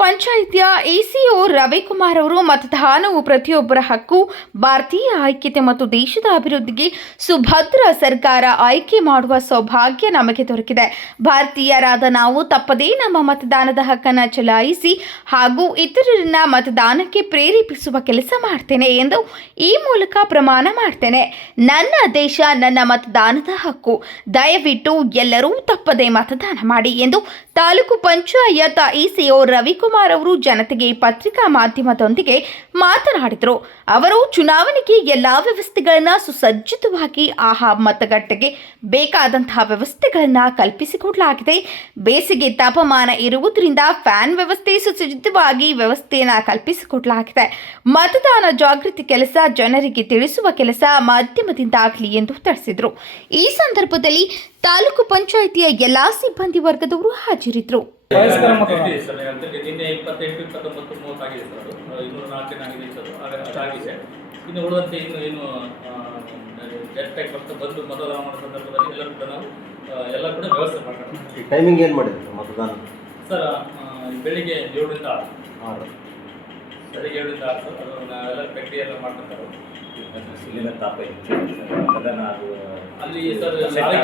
ಪಂಚಾಯಿತಿಯ ಎಸಿಒ ರವಿಕುಮಾರ್ ಅವರು ಮತದಾನವು ಪ್ರತಿಯೊಬ್ಬರ ಹಕ್ಕು, ಭಾರತೀಯ ಐಕ್ಯತೆ ಮತ್ತು ದೇಶದ ಅಭಿವೃದ್ಧಿಗೆ ಸುಭದ್ರ ಸರ್ಕಾರ ಆಯ್ಕೆ ಮಾಡುವ ಸೌಭಾಗ್ಯ ನಮಗೆ ದೊರಕಿದೆ. ಭಾರತೀಯರಾದ ನಾವು ತಪ್ಪದೇ ನಮ್ಮ ಮತದಾನದ ಹಕ್ಕನ್ನು ಚಲಾಯಿಸಿ ಹಾಗೂ ಇತರರನ್ನ ಮತದಾನಕ್ಕೆ ಪ್ರೇರೇಪಿಸುವ ಕೆಲಸ ಮಾಡ್ತೇನೆ ಎಂದು ಈ ಮೂಲಕ ಪ್ರಮಾಣ ಮಾಡ್ತೇನೆ. ನನ್ನ ದೇಶ ನನ್ನ ಮತದಾನದ ಹಕ್ಕು. ದಯವಿಟ್ಟು ಎಲ್ಲರೂ ತಪ್ಪದೇ ಮತದಾನ ಮಾಡಿ ಎಂದು ತಾಲೂಕು ಪಂಚಾಯತ್ ಇಸಿಒ ರವಿಕುಮಾರ್ ಅವರು ಜನತೆಗೆ ಪತ್ರಿಕಾ ಮಾಧ್ಯಮದೊಂದಿಗೆ ಮಾತನಾಡಿದರು. ಅವರು ಚುನಾವಣೆಗೆ ಎಲ್ಲಾ ವ್ಯವಸ್ಥೆಗಳನ್ನು ಸುಸಜ್ಜಿತವಾಗಿ ಮತಗಟ್ಟೆಗೆ ಬೇಕಾದಂತಹ ವ್ಯವಸ್ಥೆಗಳನ್ನು ಕಲ್ಪಿಸಿಕೊಡಲಾಗಿದೆ. ಬೇಸಿಗೆ ತಾಪಮಾನ ಇರುವುದರಿಂದ ಫ್ಯಾನ್ ವ್ಯವಸ್ಥೆ ಸುಸಜ್ಜಿತವಾಗಿ ವ್ಯವಸ್ಥೆಯನ್ನು ಕಲ್ಪಿಸಿಕೊಡಲಾಗಿದೆ. ಮತದಾನ ಜಾಗೃತಿ ಕೆಲಸ ಜನರಿಗೆ ತಿಳಿಸುವ ಕೆಲಸ ಮಾಧ್ಯಮದಿಂದ ಆಗಲಿ ಎಂದು ತಿಳಿಸಿದರು. ಈ ಸಂದರ್ಭದಲ್ಲಿ ತಾಲೂಕು ಪಂಚಾಯಿತಿಯ ಎಲ್ಲಾ ಸಿಬ್ಬಂದಿ ವರ್ಗದವರು ಹಾಜರಿದ್ದರು. ನಿನ್ನೆ 28, 29, 30 ಆಗಿದೆ ಸರ್. ಅದು 204 ಜನ ಆಗಿದೆ ಸರ್. ಅದಾಗಿದೆ. ಇನ್ನು ಉಳಿದಂತೆ ಏನು ಜಾಸ್ತಿ ಬಂದು ಮತದಾನ ಮಾಡೋ ಸಂದರ್ಭದಲ್ಲಿ ಎಲ್ಲರೂ ಕೂಡ ನಾವು ಎಲ್ಲ ಕೂಡ ವ್ಯವಸ್ಥೆ ಮಾಡ್ತಾರೆ. ಟೈಮಿಂಗ್ ಏನು ಮಾಡಿದ್ರು ಮತದಾನ ಸರ್? ಬೆಳಿಗ್ಗೆ 7 ರಿಂದ 6. ಬೆಳಿಗ್ಗೆ 7 ರಿಂದ 6 ಸರ್. ಅದು ನಾವೆಲ್ಲ ಪ್ರಕ್ರಿಯೆ ಎಲ್ಲ ಮಾಡ್ತಾರೆ. ಇಲ್ಲಿನ ತಾಪ ಮತದಾನ ಅಲ್ಲಿ ಸರ್